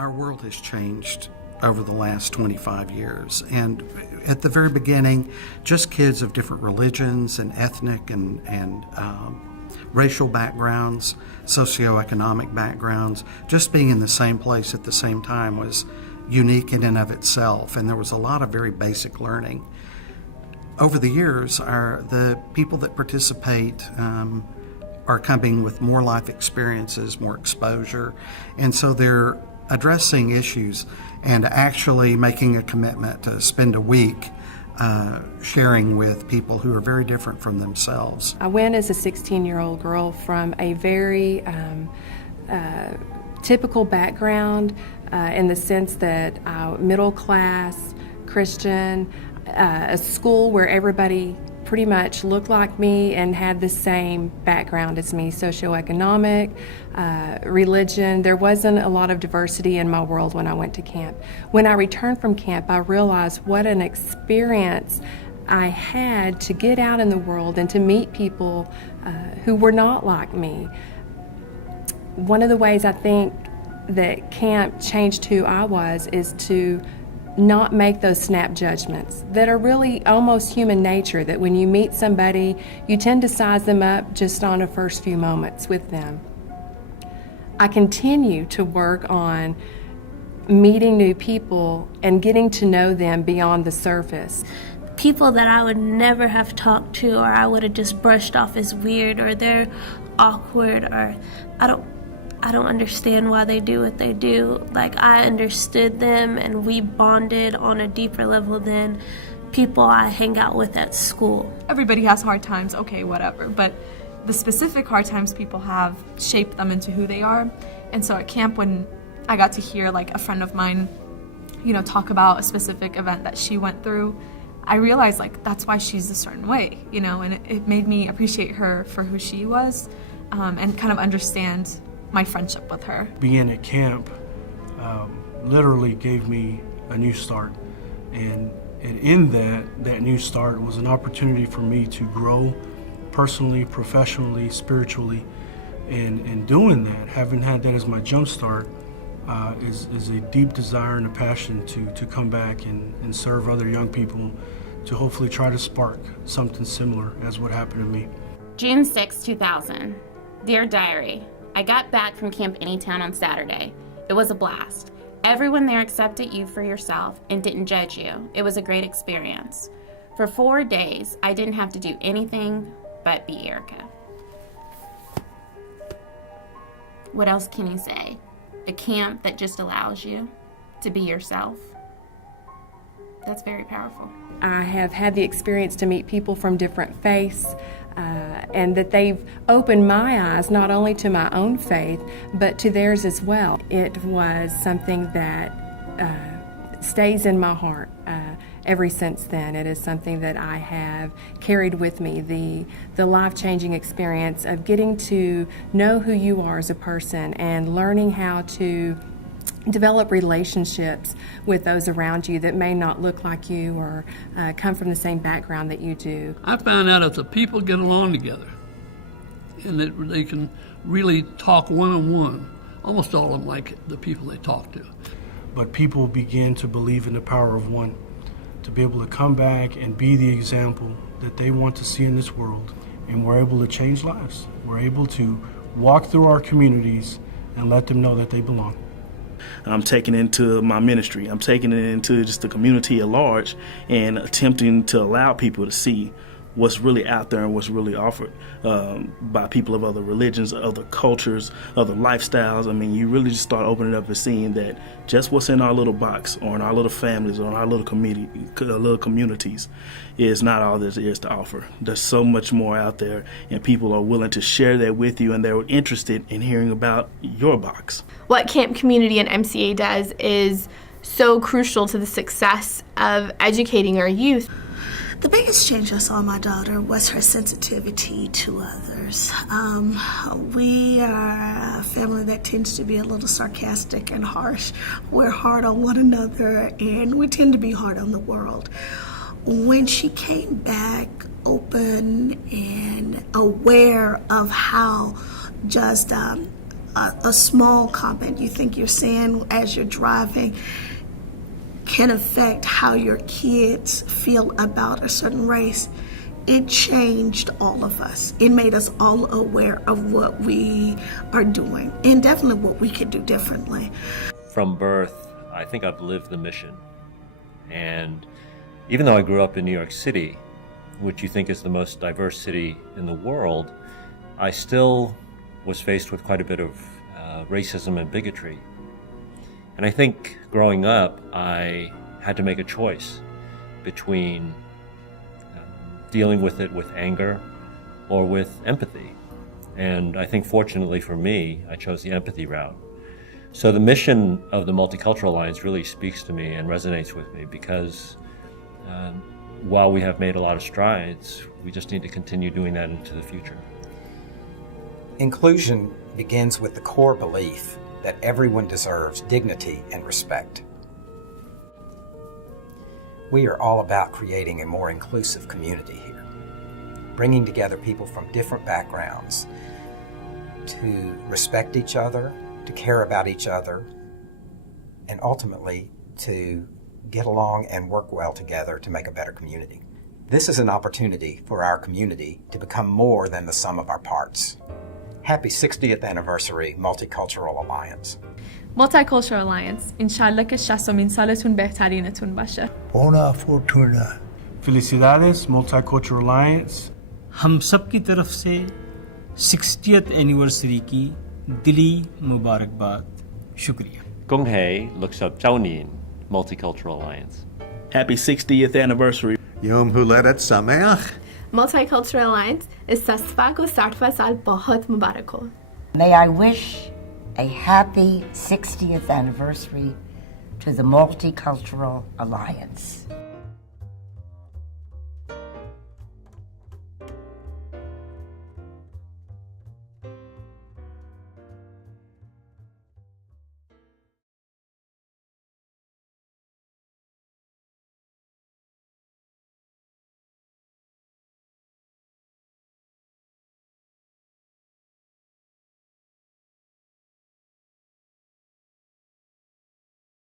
Our world has changed over the last 25 years. And at the very beginning, just kids of different religions and ethnic and racial backgrounds, socioeconomic backgrounds, just being in the same place at the same time was unique in and of itself. And there was a lot of very basic learning. Over the years, the people that participate are coming with more life experiences, more exposure, and so they're addressing issues and actually making a commitment to spend a week sharing with people who are very different from themselves. I went as a 16-year-old girl from a very typical background in the sense that middle class, Christian, a school where everybody pretty much looked like me and had the same background as me, socioeconomic, religion. There wasn't a lot of diversity in my world when I went to camp. When I returned from camp, I realized what an experience I had to get out in the world and to meet people who were not like me. One of the ways I think that camp changed who I was is to not make those snap judgments that are really almost human nature, that when you meet somebody, you tend to size them up just on the first few moments with them. I continue to work on meeting new people and getting to know them beyond the surface. People that I would never have talked to, or I would have just brushed off as weird, or they're awkward, or I don't understand why they do what they do. Like, I understood them and we bonded on a deeper level than people I hang out with at school. Everybody has hard times, okay, whatever, but the specific hard times people have shape them into who they are. And so at camp, when I got to hear like a friend of mine, talk about a specific event that she went through, I realized like that's why she's a certain way, and it made me appreciate her for who she was, and kind of understand my friendship with her. Being at camp literally gave me a new start, and in that new start was an opportunity for me to grow personally, professionally, spiritually, and doing that, having had that as my jump start, is a deep desire and a passion to come back and serve other young people, to hopefully try to spark something similar as what happened to me. June 6, 2000. Dear Diary, I got back from Camp Anytown on Saturday. It was a blast. Everyone there accepted you for yourself and didn't judge you. It was a great experience. For 4 days, I didn't have to do anything but be Erika. What else can you say? A camp that just allows you to be yourself. That's very powerful. I have had the experience to meet people from different faiths, and that they've opened my eyes not only to my own faith, but to theirs as well. It was something that stays in my heart ever since then. It is something that I have carried with me, the life-changing experience of getting to know who you are as a person and learning how to develop relationships with those around you that may not look like you or come from the same background that you do. I found out if the people get along together and that they can really talk one-on-one, almost all of them like the people they talk to. But people begin to believe in the power of one, to be able to come back and be the example that they want to see in this world. And we're able to change lives. We're able to walk through our communities and let them know that they belong. I'm taking it into my ministry. I'm taking it into just the community at large and attempting to allow people to see what's really out there and what's really offered by people of other religions, other cultures, other lifestyles. I mean, you really just start opening up and seeing that just what's in our little box or in our little families or in our little communities is not all there is to offer. There's so much more out there, and people are willing to share that with you, and they're interested in hearing about your box. What Camp Community and MCA does is so crucial to the success of educating our youth. The biggest change I saw in my daughter was her sensitivity to others. We are a family that tends to be a little sarcastic and harsh. We're hard on one another, and we tend to be hard on the world. When she came back open and aware of how just a small comment you think you're saying as you're driving can affect how your kids feel about a certain race, it changed all of us. It made us all aware of what we are doing and definitely what we could do differently. From birth, I think I've lived the mission. And even though I grew up in New York City, which you think is the most diverse city in the world, I still was faced with quite a bit of racism and bigotry. And I think growing up, I had to make a choice between dealing with it with anger or with empathy. And I think fortunately for me, I chose the empathy route. So the mission of the Multicultural Alliance really speaks to me and resonates with me because while we have made a lot of strides, we just need to continue doing that into the future. Inclusion begins with the core belief that everyone deserves dignity and respect. We are all about creating a more inclusive community here, bringing together people from different backgrounds to respect each other, to care about each other, and ultimately to get along and work well together to make a better community. This is an opportunity for our community to become more than the sum of our parts. Happy 60th anniversary, Multicultural Alliance. Multicultural Alliance. انشالله که 60مین سالتون بهترینتون باشه. Buona fortuna. Felicidades, Multicultural Alliance. हम सब की तरफ से 60th anniversary की दिली मुबारकबाद. शुक्रिया. Kung Hei looks up Chaunin, Multicultural Alliance. Happy 60th anniversary. Yom Huledet Sameach. Multicultural Alliance is Sasfak و Sartwa Sal Bahat Mubarako. May I wish a happy 60th anniversary to the Multicultural Alliance.